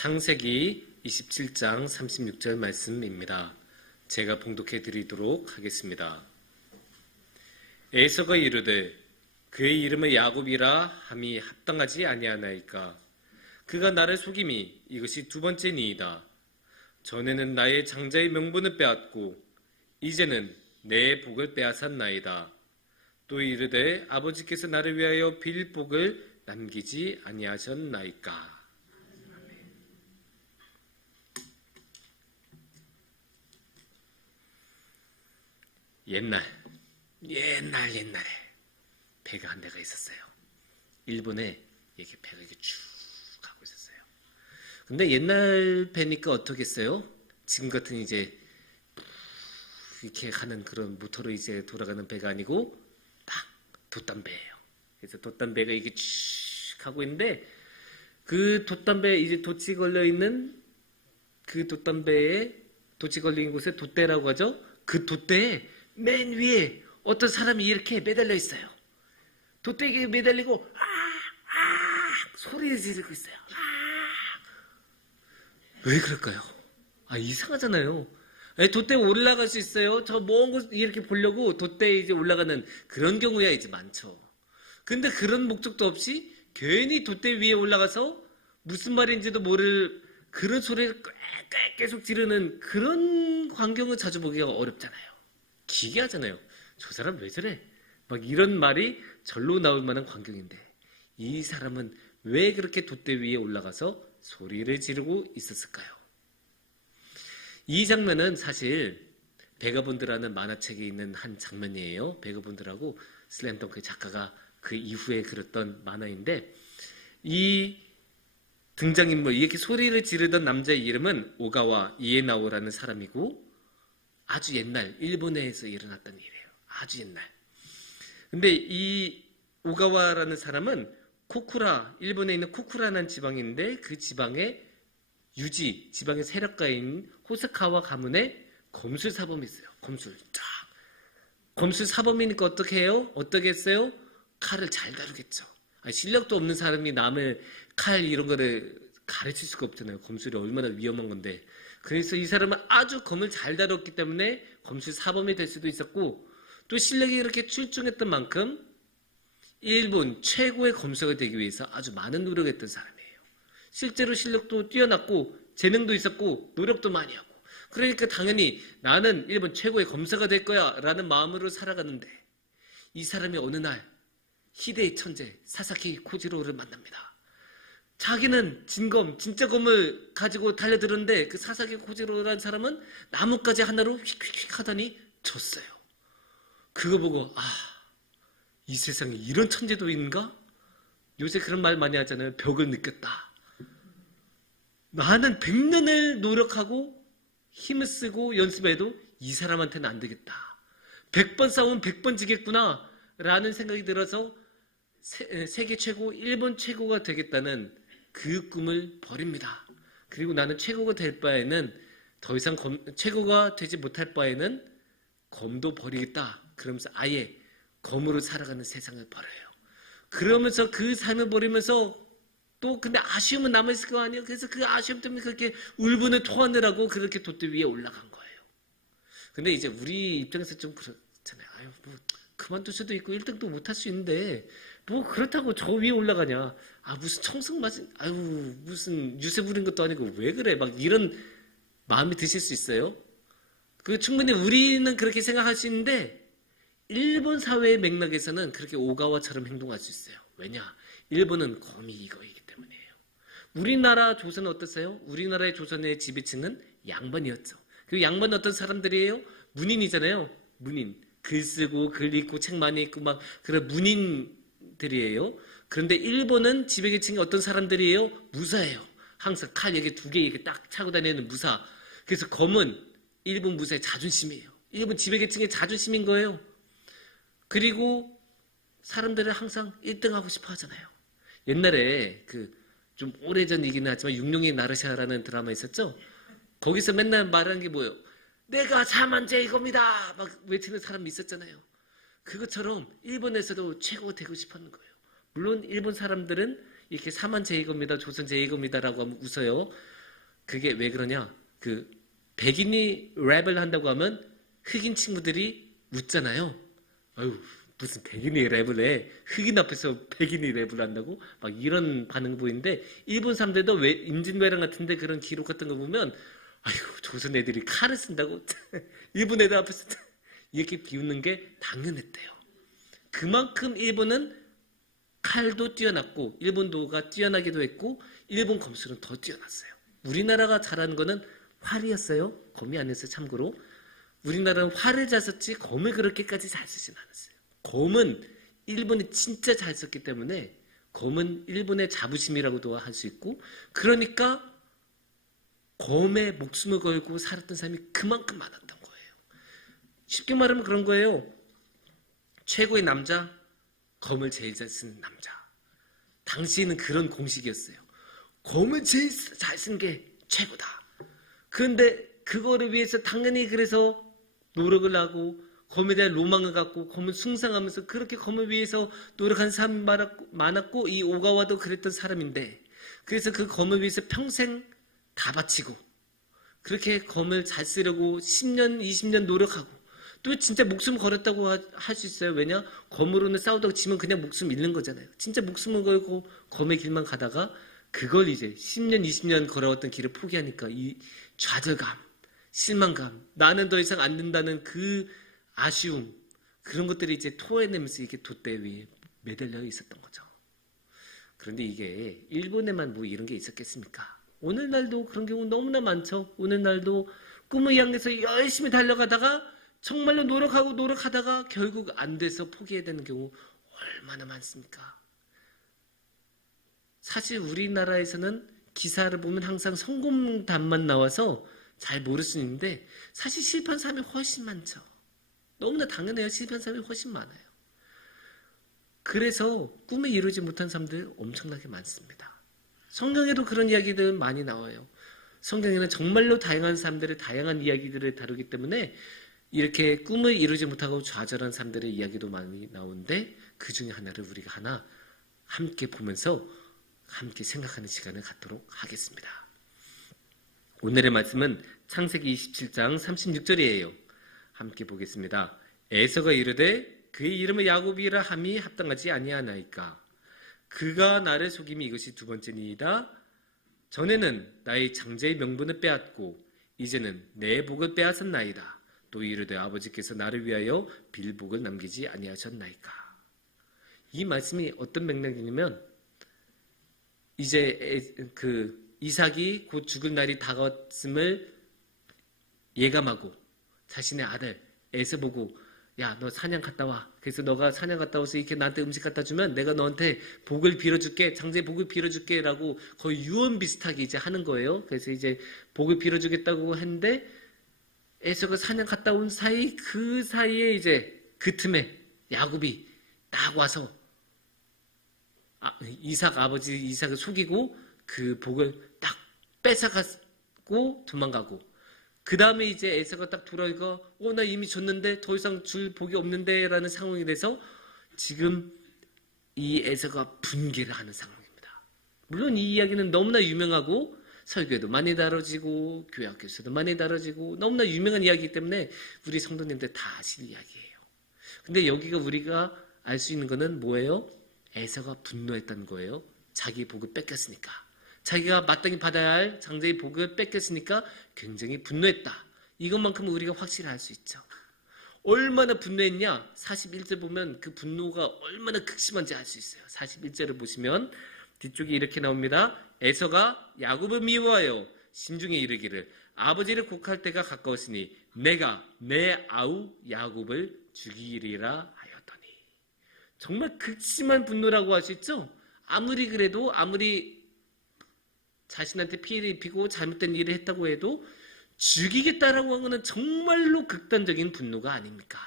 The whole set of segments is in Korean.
창세기 27장 36절 말씀입니다. 제가 봉독해 드리도록 하겠습니다. 에서가 이르되 그의 이름을 야곱이라 함이 합당하지 아니하나이까. 그가 나를 속임이 이것이 두 번째니이다. 전에는 나의 장자의 명분을 빼앗고 이제는 내 복을 빼앗았나이다. 또 이르되 아버지께서 나를 위하여 빌 복을 남기지 아니하셨나이까. 옛날에 배가 한 대가 있었어요. 일본에 이렇게 배가 이렇게 쭉 가고 있었어요. 근데 옛날 배니까 어떻겠어요? 지금 같은 이제 이렇게 가는 그런 모터로 이제 돌아가는 배가 아니고 딱 돛담배예요. 그래서 돛담배가 이렇게 쭉 가고 있는데 그 돛담배 이제 돛이 걸려 있는 그 돛담배에 돛이 걸린 곳에 돛대라고 하죠. 그 돛대에 맨 위에 어떤 사람이 이렇게 매달려 있어요. 돛대에 매달리고 소리를 지르고 있어요. 왜 그럴까요? 이상하잖아요. 돛대에 올라갈 수 있어요. 저 먼 곳 이렇게 보려고 돛대에 이제 올라가는 그런 경우야 이제 많죠. 근데 그런 목적도 없이 괜히 돛대 위에 올라가서 무슨 말인지도 모를 그런 소리를 계속 지르는 그런 광경을 자주 보기가 어렵잖아요. 기괴하잖아요. 저 사람 왜 저래? 막 이런 말이 절로 나올 만한 광경인데 이 사람은 왜 그렇게 돛대 위에 올라가서 소리를 지르고 있었을까요? 이 장면은 사실 베가본드라는 만화책에 있는 한 장면이에요. 베가본드라고 슬램덩크의 작가가 그 이후에 그렸던 만화인데 이 등장인물, 이렇게 소리를 지르던 남자의 이름은 오가와 이에나오라는 사람이고 아주 옛날 일본에서 일어났던 일이에요. 아주 옛날. 근데 이 오가와라는 사람은 코쿠라, 일본에 있는 코쿠라라는 지방인데 그 지방의 유지, 지방의 세력가인 호스카와 가문의 검술 사범이 있어요. 검술. 쫙. 검술 사범이니까 어떻게 해요? 어떻게 했어요? 칼을 잘 다루겠죠. 실력도 없는 사람이 남을 칼 이런 거를 가르칠 수가 없잖아요. 검술이 얼마나 위험한 건데. 그래서 이 사람은 아주 검을 잘 다뤘기 때문에 검술 사범이 될 수도 있었고 또 실력이 이렇게 출중했던 만큼 일본 최고의 검사가 되기 위해서 아주 많은 노력했던 사람이에요. 실제로 실력도 뛰어났고 재능도 있었고 노력도 많이 하고 그러니까 당연히 나는 일본 최고의 검사가 될 거야 라는 마음으로 살아가는데 이 사람이 어느 날 희대의 천재 사사키 코지로를 만납니다. 자기는 진검, 진짜 검을 가지고 달려들었는데 그 사사키 코지로라는 사람은 나뭇가지 하나로 휙휙휙 하더니 졌어요. 그거 보고 이 세상에 이런 천재도 있는가? 요새 그런 말 많이 하잖아요. 벽을 느꼈다. 나는 100년을 노력하고 힘을 쓰고 연습해도 이 사람한테는 안 되겠다. 100번 싸우면 100번 지겠구나 라는 생각이 들어서 세계 최고, 일본 최고가 되겠다는 그 꿈을 버립니다. 그리고 나는 최고가 될 바에는 더 이상 최고가 되지 못할 바에는 검도 버리겠다. 그러면서 아예 검으로 살아가는 세상을 버려요. 그러면서 그 삶을 버리면서 또 근데 아쉬움은 남아있을 거 아니에요. 그래서 그 아쉬움 때문에 그렇게 울분을 토하느라고 그렇게 돛대 위에 올라간 거예요. 근데 이제 우리 입장에서 좀 그렇잖아요. 그만둘 수도 있고 1등도 못할 수 있는데 그렇다고 저 위에 올라가냐. 무슨 청승 맞은 무슨 유세 부린 것도 아니고 왜 그래 막 이런 마음이 드실 수 있어요. 충분히 우리는 그렇게 생각할 수 있는데 일본 사회의 맥락에서는 그렇게 오가와처럼 행동할 수 있어요. 왜냐? 일본은 검이 이거이기 때문이에요. 우리나라 조선은 어땠어요? 우리나라의 조선의 지배층은 양반이었죠. 그 양반은 어떤 사람들이에요? 문인이잖아요. 문인. 글 쓰고 글 읽고 책 많이 읽고 막 그런 문인들이에요. 그런데 일본은 지배계층이 어떤 사람들이에요? 무사예요. 항상 칼 여기 2개 이렇게 딱 차고 다니는 무사. 그래서 검은 일본 무사의 자존심이에요. 일본 지배계층의 자존심인 거예요. 그리고 사람들은 항상 1등하고 싶어 하잖아요. 옛날에 좀 오래전 얘기는 하지만 육룡의 나르샤라는 드라마 있었죠? 거기서 맨날 말하는 게 뭐예요? 내가 자만제 이겁니다. 막 외치는 사람이 있었잖아요. 그것처럼 일본에서도 최고가 되고 싶었는 거예요. 물론 일본 사람들은 이렇게 사만 제이겁니다, 조선 제이겁니다라고 하면 웃어요. 그게 왜 그러냐? 그 백인이 랩을 한다고 하면 흑인 친구들이 웃잖아요. 아유, 무슨 백인이 랩을 해? 흑인 앞에서 백인이 랩을 한다고? 막 이런 반응 보이는데, 일본 사람들도 왜 임진왜란 같은데 그런 기록 같은 거 보면, 아이고, 조선 애들이 칼을 쓴다고? 일본 애들 앞에서 이렇게 비웃는 게 당연했대요. 그만큼 일본은 칼도 뛰어났고, 일본도가 뛰어나기도 했고, 일본 검술은 더 뛰어났어요. 우리나라가 잘하는 거는 활이었어요. 검이 아니었어요, 참고로. 우리나라는 활을 잘 썼지 검을 그렇게까지 잘 쓰진 않았어요. 검은 일본이 진짜 잘 썼기 때문에 검은 일본의 자부심이라고도 할 수 있고, 그러니까 검에 목숨을 걸고 살았던 사람이 그만큼 많았던 거예요. 쉽게 말하면 그런 거예요. 최고의 남자, 검을 제일 잘 쓰는 남자. 당시에는 그런 공식이었어요. 검을 제일 잘 쓴 게 최고다. 그런데 그거를 위해서 당연히 그래서 노력을 하고 검에 대한 로망을 갖고 검을 숭상하면서 그렇게 검을 위해서 노력한 사람이 많았고, 이 오가와도 그랬던 사람인데, 그래서 그 검을 위해서 평생 다 바치고 그렇게 검을 잘 쓰려고 10년, 20년 노력하고, 또 진짜 목숨 걸었다고 할 수 있어요. 왜냐? 검으로는 싸우다가 지면 그냥 목숨 잃는 거잖아요. 진짜 목숨을 걸고 검의 길만 가다가 그걸 이제 10년, 20년 걸어왔던 길을 포기하니까 이 좌절감, 실망감, 나는 더 이상 안 된다는 그 아쉬움, 그런 것들이 이제 토해내면서 이렇게 돛대 위에 매달려 있었던 거죠. 그런데 이게 일본에만 뭐 이런 게 있었겠습니까? 오늘날도 그런 경우 너무나 많죠. 오늘날도 꿈을 향해서 열심히 달려가다가 정말로 노력하다가 결국 안 돼서 포기해야 되는 경우 얼마나 많습니까? 사실 우리나라에서는 기사를 보면 항상 성공담만 나와서 잘 모를 수 있는데, 사실 실패한 사람이 훨씬 많죠. 너무나 당연해요. 실패한 사람이 훨씬 많아요. 그래서 꿈에 이루지 못한 사람들 엄청나게 많습니다. 성경에도 그런 이야기들 많이 나와요. 성경에는 정말로 다양한 사람들의 다양한 이야기들을 다루기 때문에 이렇게 꿈을 이루지 못하고 좌절한 사람들의 이야기도 많이 나오는데, 그 중에 하나를 우리가 하나 함께 보면서 함께 생각하는 시간을 갖도록 하겠습니다. 오늘의 말씀은 창세기 27장 36절이에요. 함께 보겠습니다. 에서가 이르되 그의 이름을 야곱이라 함이 합당하지 아니하나이까. 그가 나를 속임이 이것이 두 번째니이다. 전에는 나의 장자의 명분을 빼앗고 이제는 내 복을 빼앗았나이다. 또 이르되 아버지께서 나를 위하여 빌복을 남기지 아니하셨나이까. 이 말씀이 어떤 맥락이냐면, 이제 그 이삭이 곧 죽을 날이 다가왔음을 예감하고 자신의 아들 에서 보고, 야, 너 사냥 갔다 와. 그래서 너가 사냥 갔다 와서 이렇게 나한테 음식 갖다 주면 내가 너한테 복을 빌어줄게, 장자의 복을 빌어줄게 라고 거의 유언 비슷하게 이제 하는 거예요. 그래서 이제 복을 빌어주겠다고 했는데, 에서가 사냥 갔다 온 사이, 그 사이에 이제 그 틈에 야곱이 딱 와서 아버지 이삭을 속이고 그 복을 딱 뺏어가고 도망가고, 그 다음에 이제 에서가 딱 돌아오니까 나 이미 줬는데 더 이상 줄 복이 없는데 라는 상황이 돼서 지금 이 에서가 분개를 하는 상황입니다. 물론 이 이야기는 너무나 유명하고 설교에도 많이 다뤄지고 교회 학교에서도 많이 다뤄지고 너무나 유명한 이야기이기 때문에 우리 성도님들 다 아실 이야기예요. 근데 여기가 우리가 알 수 있는 거는 뭐예요? 에서가 분노했던 거예요. 자기 복을 뺏겼으니까. 자기가 마땅히 받아야 할 장자의 복을 뺏겼으니까 굉장히 분노했다. 이것만큼은 우리가 확실히 알 수 있죠. 얼마나 분노했냐? 41절 보면 그 분노가 얼마나 극심한지 알 수 있어요. 41절을 보시면 뒤쪽에 이렇게 나옵니다. 에서가 야곱을 미워하여 심중에 이르기를 아버지를 곡할 때가 가까웠으니 내가 내 아우 야곱을 죽이리라 하였더니. 정말 극심한 분노라고 할 수 있죠. 아무리 그래도, 아무리 자신한테 피해를 입히고 잘못된 일을 했다고 해도 죽이겠다라고 한 것은 정말로 극단적인 분노가 아닙니까?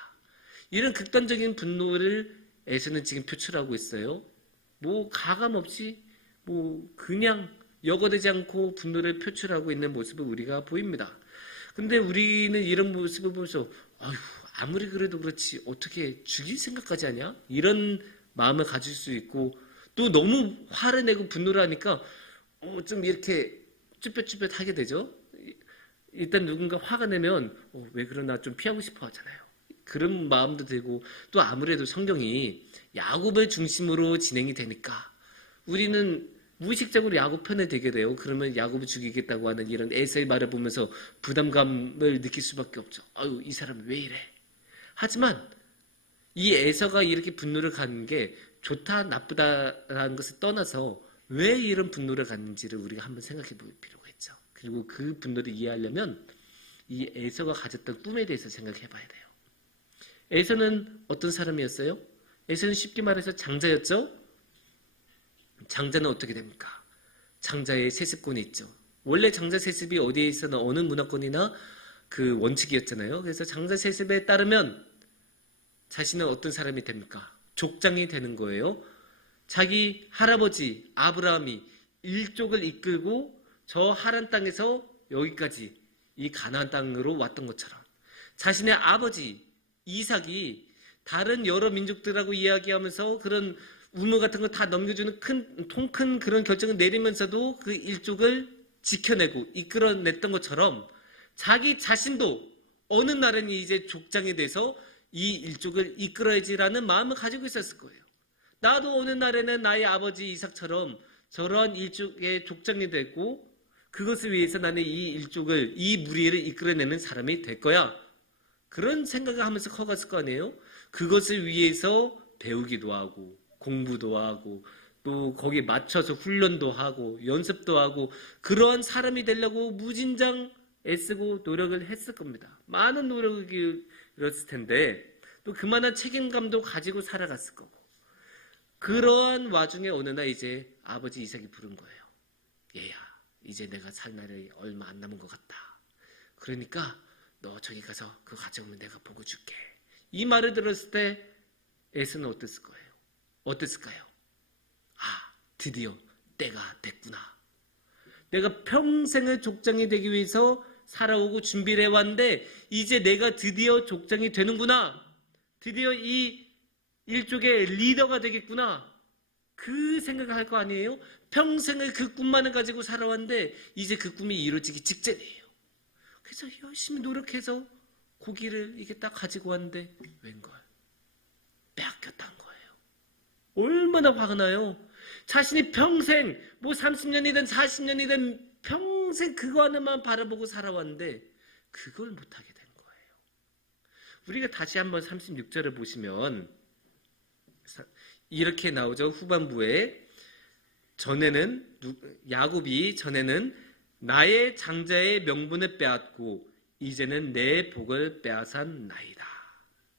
이런 극단적인 분노를 에서는 지금 표출하고 있어요. 뭐 가감 없이 뭐 그냥 여과되지 않고 분노를 표출하고 있는 모습을 우리가 보입니다. 근데 우리는 이런 모습을 보면서 아무리 그래도 그렇지 어떻게 죽일 생각까지 하냐? 이런 마음을 가질 수 있고, 또 너무 화를 내고 분노를 하니까 좀 이렇게 쭈뼛쭈뼛 하게 되죠. 일단 누군가 화가 내면 왜 그러나 좀 피하고 싶어 하잖아요. 그런 마음도 들고, 또 아무래도 성경이 야곱을 중심으로 진행이 되니까 우리는 무의식적으로 야곱 편에 되게 돼요. 그러면 야곱을 죽이겠다고 하는 이런 에서의 말을 보면서 부담감을 느낄 수밖에 없죠. 아유, 이 사람은 왜 이래? 하지만 이 에서가 이렇게 분노를 갖는 게 좋다 나쁘다라는 것을 떠나서 왜 이런 분노를 갖는지를 우리가 한번 생각해 볼 필요가 있죠. 그리고 그 분노를 이해하려면 이 에서가 가졌던 꿈에 대해서 생각해 봐야 돼요. 에서는 어떤 사람이었어요? 에서는 쉽게 말해서 장자였죠? 장자는 어떻게 됩니까? 장자의 세습권이 있죠. 원래 장자 세습이 어디에 있어나 어느 문화권이나 그 원칙이었잖아요. 그래서 장자 세습에 따르면 자신은 어떤 사람이 됩니까? 족장이 되는 거예요. 자기 할아버지 아브라함이 일족을 이끌고 저 하란 땅에서 여기까지 이 가나안 땅으로 왔던 것처럼 자신의 아버지 이삭이 다른 여러 민족들하고 이야기하면서 그런 우물 같은 거 다 넘겨주는 통 큰 그런 결정을 내리면서도 그 일족을 지켜내고 이끌어냈던 것처럼 자기 자신도 어느 날은 이제 족장이 돼서 이 일족을 이끌어야지라는 마음을 가지고 있었을 거예요. 나도 어느 날에는 나의 아버지 이삭처럼 저러한 일족의 족장이 되고 그것을 위해서 나는 이 일족을, 이 무리를 이끌어내는 사람이 될 거야. 그런 생각을 하면서 커갔을 거 아니에요? 그것을 위해서 배우기도 하고 공부도 하고 또 거기에 맞춰서 훈련도 하고 연습도 하고 그러한 사람이 되려고 무진장 애쓰고 노력을 했을 겁니다. 많은 노력이 이었을 텐데 또 그만한 책임감도 가지고 살아갔을 거고 그러한 와중에 어느 날 이제 아버지 이삭이 부른 거예요. 얘야, 이제 내가 살 날이 얼마 안 남은 것 같다. 그러니까 너 저기 가서 그거 가져오면 내가 보고 줄게. 이 말을 들었을 때 에서는 어땠을 거예요? 어땠을까요? 아, 드디어 때가 됐구나. 내가 평생을 족장이 되기 위해서 살아오고 준비를 해왔는데 이제 내가 드디어 족장이 되는구나. 드디어 이 일족의 리더가 되겠구나. 그 생각을 할 거 아니에요? 평생을 그 꿈만을 가지고 살아왔는데 이제 그 꿈이 이루어지기 직전이에요. 그래서 열심히 노력해서 고기를 이게 딱 가지고 왔는데 웬걸 빼앗겼다는 거예요. 얼마나 화가 나요? 자신이 평생 뭐 30년이든 40년이든 평생 그거 하나만 바라보고 살아왔는데 그걸 못하게 된 거예요. 우리가 다시 한번 36절을 보시면 이렇게 나오죠. 후반부에 전에는 야곱이 전에는 나의 장자의 명분을 빼앗고 이제는 내 복을 빼앗았나이다.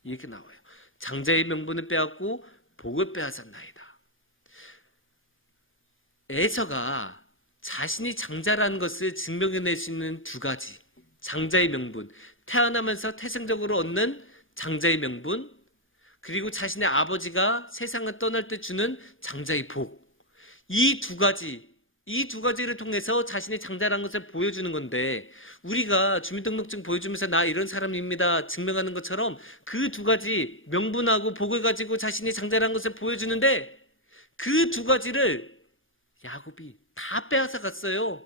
이렇게 나와요. 장자의 명분을 빼앗고 복을 빼앗았나이다. 에서가 자신이 장자라는 것을 증명해낼 수 있는 두 가지. 장자의 명분, 태어나면서 태생적으로 얻는 장자의 명분, 그리고 자신의 아버지가 세상을 떠날 때 주는 장자의 복. 이 두 가지를 통해서 자신의 장자라는 것을 보여주는 건데 우리가 주민등록증 보여주면서 나 이런 사람입니다 증명하는 것처럼 그 두 가지 명분하고 복을 가지고 자신이 장자라는 것을 보여주는데 그 두 가지를 야곱이 다 빼앗아 갔어요.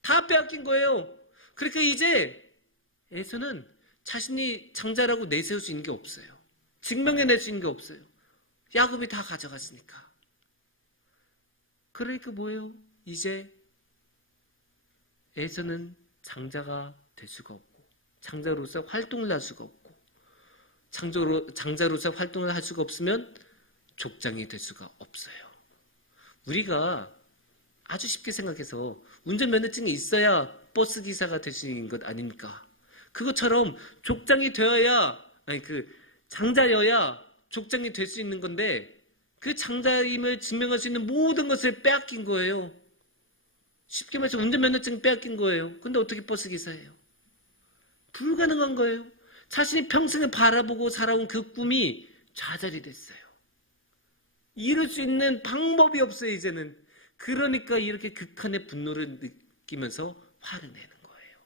다 빼앗긴 거예요. 그러니까 이제 에서는 자신이 장자라고 내세울 수 있는 게 없어요. 증명해낼 수 있는 게 없어요. 야곱이 다 가져갔으니까. 그러니까 뭐예요? 이제 에서는 장자가 될 수가 없고 장자로서 활동을 할 수가 없고 장자로서 활동을 할 수가 없으면 족장이 될 수가 없어요. 우리가 아주 쉽게 생각해서 운전면허증이 있어야 버스 기사가 될 수 있는 것 아닙니까? 그것처럼 족장이 되어야 장자여야 족장이 될 수 있는 건데 그 장자임을 증명할 수 있는 모든 것을 빼앗긴 거예요. 쉽게 말해서 운전면허증 빼앗긴 거예요. 근데 어떻게 버스 기사예요? 불가능한 거예요. 자신이 평생을 바라보고 살아온 그 꿈이 좌절이 됐어요. 이룰 수 있는 방법이 없어요, 이제는. 그러니까 이렇게 극한의 분노를 느끼면서 화를 내는 거예요.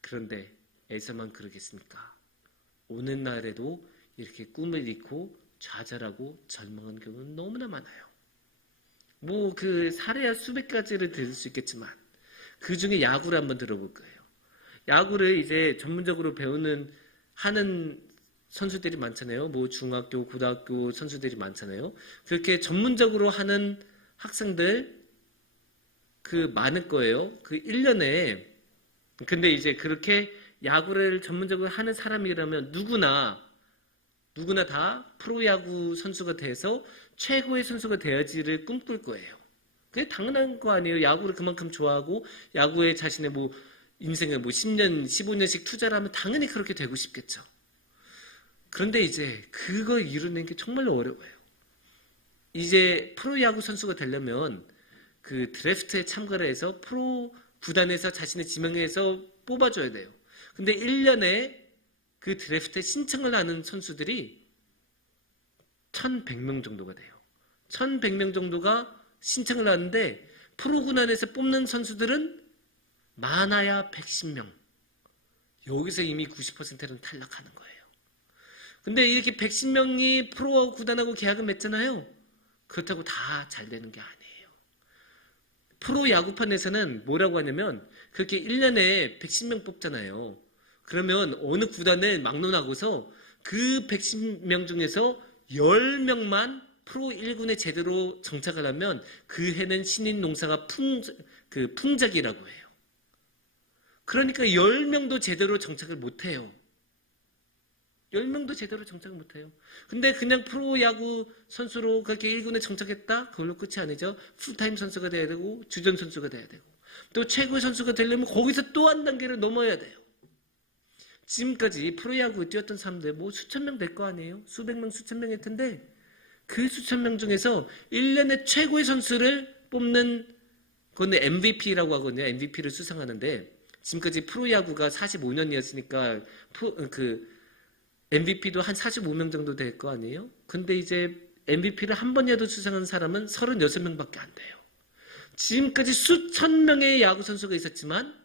그런데 에서만 그러겠습니까? 오는 날에도 이렇게 꿈을 잃고 좌절하고 절망한 경우는 너무나 많아요. 뭐 그 사례야 수백 가지를 들을 수 있겠지만 그 중에 야구를 한번 들어볼 거예요. 야구를 이제 전문적으로 하는 선수들이 많잖아요. 뭐 중학교, 고등학교 선수들이 많잖아요. 그렇게 전문적으로 하는 학생들 많을 거예요. 그 1년에. 근데 이제 그렇게 야구를 전문적으로 하는 사람이라면 누구나 다 프로야구 선수가 돼서 최고의 선수가 돼야지를 꿈꿀 거예요. 그게 당연한 거 아니에요. 야구를 그만큼 좋아하고 야구에 자신의 뭐 인생을 뭐 10년, 15년씩 투자를 하면 당연히 그렇게 되고 싶겠죠. 그런데 이제 그걸 이루는 게 정말로 어려워요. 이제 프로야구 선수가 되려면 그 드래프트에 참가를 해서 프로 구단에서 자신의 지명해서 뽑아줘야 돼요. 근데 1년에 그 드래프트에 신청을 하는 선수들이 1,100명 정도가 돼요. 1,100명 정도가 신청을 하는데 프로구단에서 뽑는 선수들은 많아야 110명. 여기서 이미 90%는 탈락하는 거예요. 근데 이렇게 110명이 프로 구단하고 계약을 맺잖아요. 그렇다고 다 잘 되는 게 아니에요. 프로 야구판에서는 뭐라고 하냐면 그렇게 1년에 110명 뽑잖아요. 그러면 어느 구단을 막론하고서 그 110명 중에서 10명만 프로 1군에 제대로 정착을 하면 그 해는 신인 농사가 풍작이라고 해요. 그러니까 10명도 제대로 정착을 못해요. 10명도 제대로 정착을 못해요. 근데 그냥 프로야구 선수로 그렇게 1군에 정착했다? 그걸로 끝이 아니죠. 풀타임 선수가 돼야 되고 주전 선수가 돼야 되고 또 최고의 선수가 되려면 거기서 또 한 단계를 넘어야 돼요. 지금까지 프로야구 뛰었던 사람들 뭐 수천 명 될 거 아니에요? 수백 명, 수천 명일 텐데 그 수천 명 중에서 1년에 최고의 선수를 뽑는 그건 MVP라고 하거든요. MVP를 수상하는데 지금까지 프로야구가 45년이었으니까 MVP도 한 45명 정도 될 거 아니에요? 근데 이제 MVP를 한 번이라도 수상한 사람은 36명밖에 안 돼요. 지금까지 수천 명의 야구 선수가 있었지만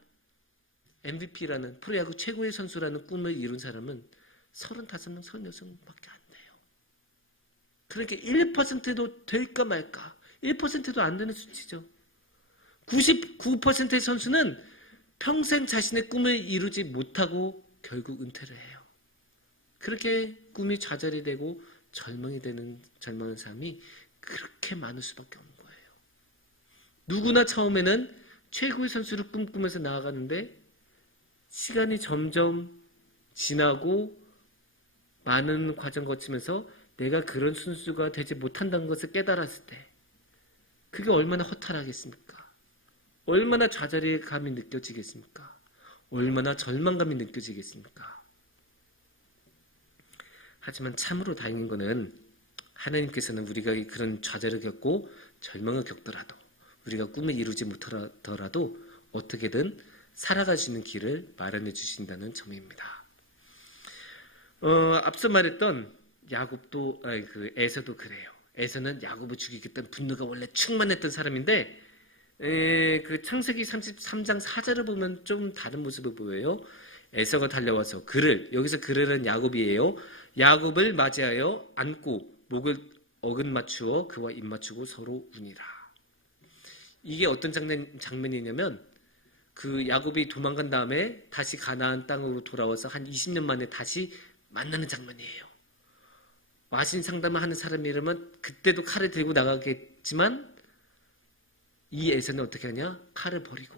MVP라는 프로야구 최고의 선수라는 꿈을 이룬 사람은 35명, 36명밖에 안 돼요. 그러니까 1%도 될까 말까. 1%도 안 되는 수치죠. 99%의 선수는 평생 자신의 꿈을 이루지 못하고 결국 은퇴를 해요. 그렇게 꿈이 좌절이 되고 절망하는 사람이 그렇게 많을 수밖에 없는 거예요. 누구나 처음에는 최고의 선수를 꿈꾸면서 나아가는데 시간이 점점 지나고 많은 과정 거치면서 내가 그런 선수가 되지 못한다는 것을 깨달았을 때 그게 얼마나 허탈하겠습니까? 얼마나 좌절감이 느껴지겠습니까? 얼마나 절망감이 느껴지겠습니까? 하지만 참으로 다행인 것은 하나님께서는 우리가 그런 좌절을 겪고 절망을 겪더라도 우리가 꿈을 이루지 못하더라도 어떻게든 살아갈 수 있는 길을 마련해 주신다는 점입니다. 앞서 말했던 야곱도 에서도 그래요. 에서는 야곱을 죽이겠다는 분노가 원래 충만했던 사람인데 그 창세기 33장 4절을 보면 좀 다른 모습을 보여요. 에서가 달려와서 여기서 그를은 야곱이에요. 야곱을 맞이하여 안고 목을 어긋 맞추어 그와 입 맞추고 서로 우니라. 이게 어떤 장면이냐면 그 야곱이 도망간 다음에 다시 가나안 땅으로 돌아와서 한 20년 만에 다시 만나는 장면이에요. 와신 상담을 하는 사람이라면 그때도 칼을 들고 나가겠지만 이 에서는 어떻게 하냐? 칼을 버리고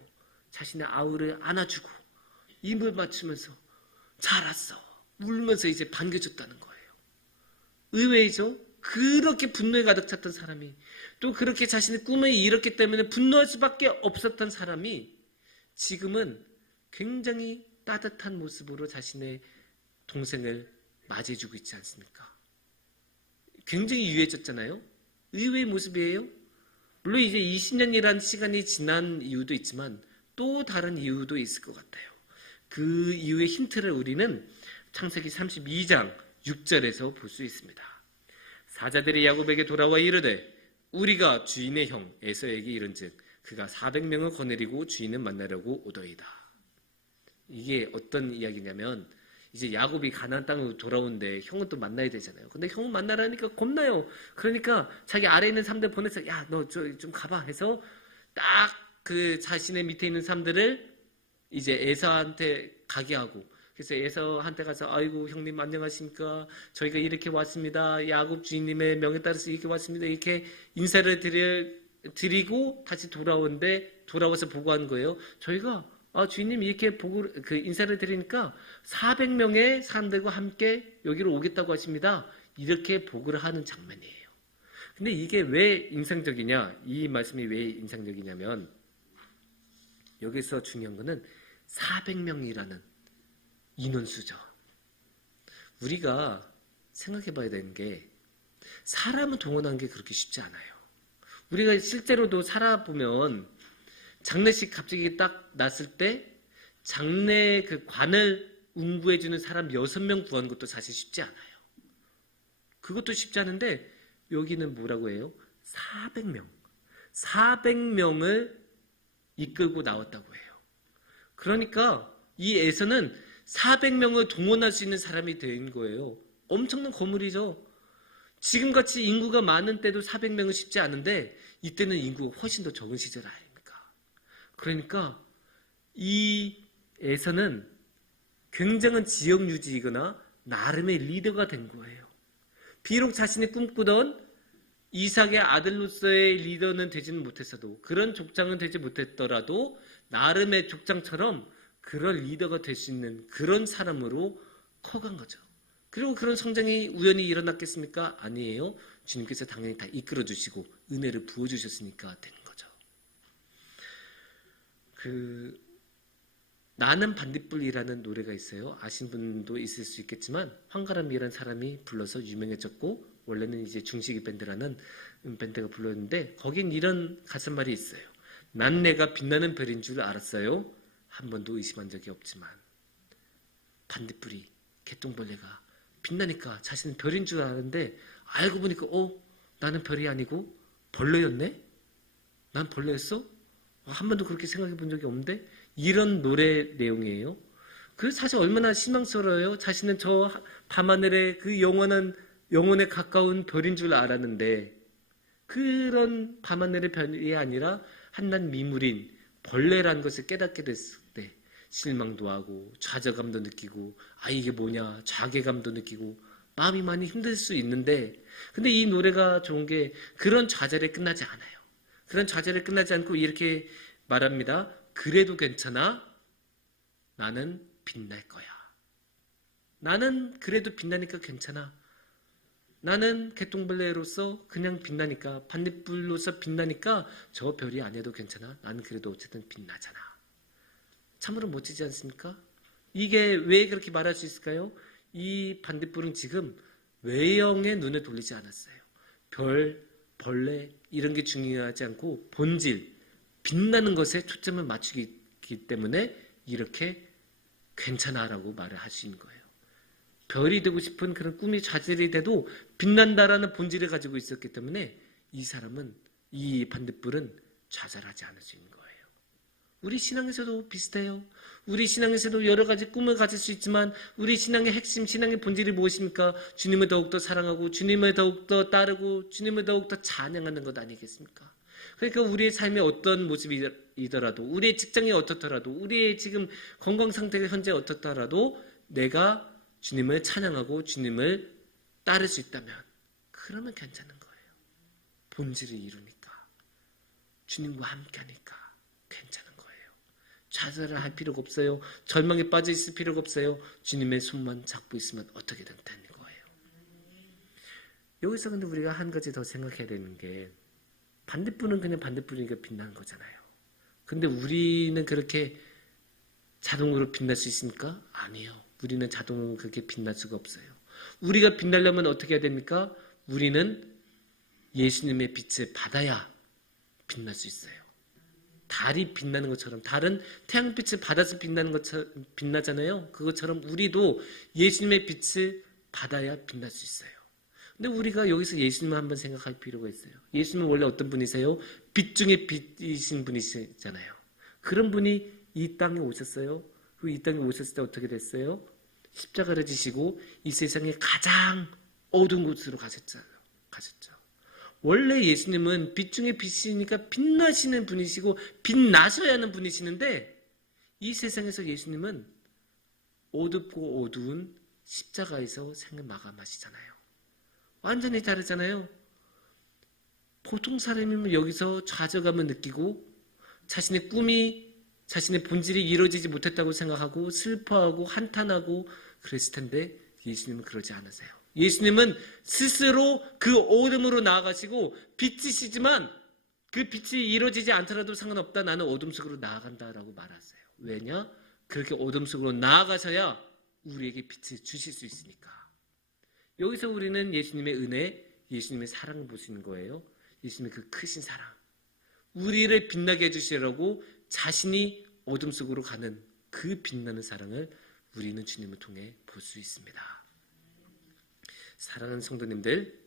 자신의 아우를 안아주고 입을 맞추면서 잘 왔어 울면서 이제 반겨줬다는 거예요. 의외이죠? 그렇게 분노에 가득 찼던 사람이 또 그렇게 자신의 꿈을 이뤘기 때문에 분노할 수밖에 없었던 사람이 지금은 굉장히 따뜻한 모습으로 자신의 동생을 맞이해주고 있지 않습니까? 굉장히 유해졌잖아요. 의외의 모습이에요. 물론 이제 20년이라는 시간이 지난 이유도 있지만 또 다른 이유도 있을 것 같아요. 그 이유의 힌트를 우리는 창세기 32장 6절에서 볼 수 있습니다. 사자들이 야곱에게 돌아와 이르되 우리가 주인의 형 에서에게 이른즉 그가 400명을 거느리고 주인을 만나려고 오더이다. 이게 어떤 이야기냐면 이제 야곱이 가나안 땅으로 돌아오는데 형은 또 만나야 되잖아요. 근데 형은 만나라니까 겁나요. 그러니까 자기 아래에 있는 사람들 보내서 야, 너 좀 가봐 해서 딱 그 자신의 밑에 있는 사람들을 이제 에서한테 가게 하고, 그래서 에서한테 가서 아이고 형님 안녕하십니까, 저희가 이렇게 왔습니다, 야곱 주인님의 명에 따라서 이렇게 왔습니다, 이렇게 인사를 드리고 다시 돌아와서 보고하는 거예요. 저희가 주인님 이렇게 그 인사를 드리니까 400명의 사람들과 함께 여기로 오겠다고 하십니다. 이렇게 보고를 하는 장면이에요. 근데 이게 왜 인상적이냐, 이 말씀이 왜 인상적이냐면 여기서 중요한 거는 400명이라는 인원수죠. 우리가 생각해 봐야 되는 게 사람을 동원하는 게 그렇게 쉽지 않아요. 우리가 실제로도 살아보면 장례식 갑자기 딱 났을 때 장례 그 관을 운구해주는 사람 6명 구하는 것도 사실 쉽지 않아요. 그것도 쉽지 않은데 여기는 뭐라고 해요? 400명. 400명을 이끌고 나왔다고 해요. 그러니까 이 에서는 400명을 동원할 수 있는 사람이 된 거예요. 엄청난 거물이죠. 지금같이 인구가 많은 때도 400명은 쉽지 않은데 이때는 인구가 훨씬 더 적은 시절 아닙니까? 그러니까 이 에서는 굉장한 지역 유지이거나 나름의 리더가 된 거예요. 비록 자신이 꿈꾸던 이삭의 아들로서의 리더는 되지는 못했어도, 그런 족장은 되지 못했더라도 나름의 족장처럼 그런 리더가 될 수 있는 그런 사람으로 커간 거죠. 그리고 그런 성장이 우연히 일어났겠습니까? 아니에요. 주님께서 당연히 다 이끌어 주시고 은혜를 부어주셨으니까 되는 거죠. 나는 반딧불이라는 노래가 있어요. 아신 분도 있을 수 있겠지만 황가람이라는 사람이 불러서 유명해졌고, 원래는 이제 중식이 밴드라는 밴드가 불렀는데 거긴 이런 가사말이 있어요. 난 내가 빛나는 별인 줄 알았어요. 한 번도 의심한 적이 없지만. 반딧불이, 개똥벌레가 빛나니까 자신은 별인 줄 알았는데 알고 보니까 나는 별이 아니고 벌레였네? 난 벌레였어? 한 번도 그렇게 생각해 본 적이 없는데? 이런 노래 내용이에요. 그 사실 얼마나 실망스러워요. 자신은 저 밤하늘의 그 영혼에 가까운 별인 줄 알았는데 그런 밤하늘의 별이 아니라 한낱 미물인 벌레라는 것을 깨닫게 됐을 때 실망도 하고 좌절감도 느끼고 이게 뭐냐 자괴감도 느끼고 마음이 많이 힘들 수 있는데, 근데 이 노래가 좋은 게 그런 좌절에 끝나지 않아요. 그런 좌절에 끝나지 않고 이렇게 말합니다. 그래도 괜찮아. 나는 빛날 거야. 나는 그래도 빛나니까 괜찮아. 나는 개똥벌레로서 그냥 빛나니까, 반딧불로서 빛나니까 저 별이 아니어도 괜찮아. 나는 그래도 어쨌든 빛나잖아. 참으로 멋지지 않습니까? 이게 왜 그렇게 말할 수 있을까요? 이 반딧불은 지금 외형에 눈을 돌리지 않았어요. 별, 벌레 이런 게 중요하지 않고 본질, 빛나는 것에 초점을 맞추기 때문에 이렇게 괜찮아라고 말을 할 수 있는 거예요. 별이 되고 싶은 그런 꿈이 좌절이 돼도 빛난다라는 본질을 가지고 있었기 때문에 이 사람은, 이 반딧불은 좌절하지 않을 수 있는 거예요. 우리 신앙에서도 비슷해요. 우리 신앙에서도 여러 가지 꿈을 가질 수 있지만 우리 신앙의 핵심, 신앙의 본질이 무엇입니까? 주님을 더욱더 사랑하고 주님을 더욱더 따르고 주님을 더욱더 찬양하는 것 아니겠습니까? 그러니까 우리의 삶이 어떤 모습이더라도, 우리의 직장이 어떻더라도, 우리의 지금 건강 상태가 현재 어떻더라도 내가 주님을 찬양하고 주님을 따를 수 있다면 그러면 괜찮은 거예요. 본질을 이루니까, 주님과 함께하니까 괜찮은 거예요. 좌절을 할 필요가 없어요. 절망에 빠져 있을 필요가 없어요. 주님의 손만 잡고 있으면 어떻게든 되는 거예요. 여기서 근데 우리가 한 가지 더 생각해야 되는 게, 반딧불은 그냥 반딧불이니까 빛나는 거잖아요. 근데 우리는 그렇게 자동으로 빛날 수 있습니까? 아니에요. 우리는 자동으로 그렇게 빛날 수가 없어요. 우리가 빛나려면 어떻게 해야 됩니까? 우리는 예수님의 빛을 받아야 빛날 수 있어요. 달이 빛나는 것처럼, 달은 태양빛을 받아서 빛나는 것처럼 빛나잖아요. 그것처럼 우리도 예수님의 빛을 받아야 빛날 수 있어요. 근데 우리가 여기서 예수님을 한번 생각할 필요가 있어요. 예수님은 원래 어떤 분이세요? 빛 중에 빛이신 분이시잖아요. 그런 분이 이 땅에 오셨어요. 그 이 땅에 오셨을 때 어떻게 됐어요? 십자가를 지시고 이 세상의 가장 어두운 곳으로 가셨죠. 원래 예수님은 빛 중에 빛이니까 빛나시는 분이시고 빛나셔야 하는 분이시는데 이 세상에서 예수님은 어둡고 어두운 십자가에서 생을 마감하시잖아요. 완전히 다르잖아요. 보통 사람이면 여기서 좌절감을 느끼고 자신의 꿈이, 자신의 본질이 이루어지지 못했다고 생각하고 슬퍼하고 한탄하고 그랬을 텐데 예수님은 그러지 않으세요. 예수님은 스스로 그 어둠으로 나아가시고 빛이시지만 그 빛이 이루어지지 않더라도 상관없다. 나는 어둠 속으로 나아간다라고 말하세요. 왜냐? 그렇게 어둠 속으로 나아가셔야 우리에게 빛을 주실 수 있으니까. 여기서 우리는 예수님의 은혜, 예수님의 사랑을 보시는 거예요. 예수님의 그 크신 사랑. 우리를 빛나게 해주시려고 자신이 어둠 속으로 가는 그 빛나는 사랑을 우리는 주님을 통해 볼 수 있습니다. 사랑하는 성도님들,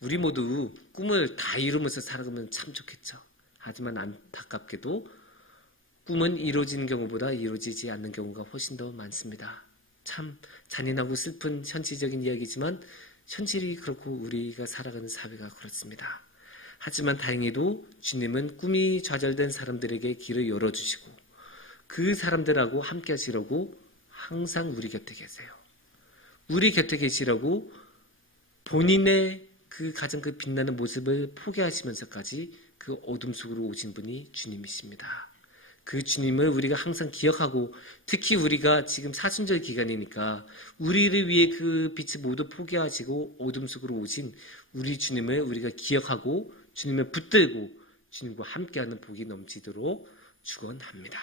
우리 모두 꿈을 다 이루면서 살아가면 참 좋겠죠. 하지만 안타깝게도 꿈은 이루어지는 경우보다 이루어지지 않는 경우가 훨씬 더 많습니다. 참 잔인하고 슬픈 현실적인 이야기지만 현실이 그렇고 우리가 살아가는 사회가 그렇습니다. 하지만 다행히도 주님은 꿈이 좌절된 사람들에게 길을 열어주시고 그 사람들하고 함께 하시려고 항상 우리 곁에 계세요. 우리 곁에 계시려고 본인의 그 가장 그 빛나는 모습을 포기하시면서까지 그 어둠 속으로 오신 분이 주님이십니다. 그 주님을 우리가 항상 기억하고 특히 우리가 지금 사순절 기간이니까 우리를 위해 그 빛을 모두 포기하시고 어둠 속으로 오신 우리 주님을 우리가 기억하고 주님을 붙들고 주님과 함께하는 복이 넘치도록 축원합니다.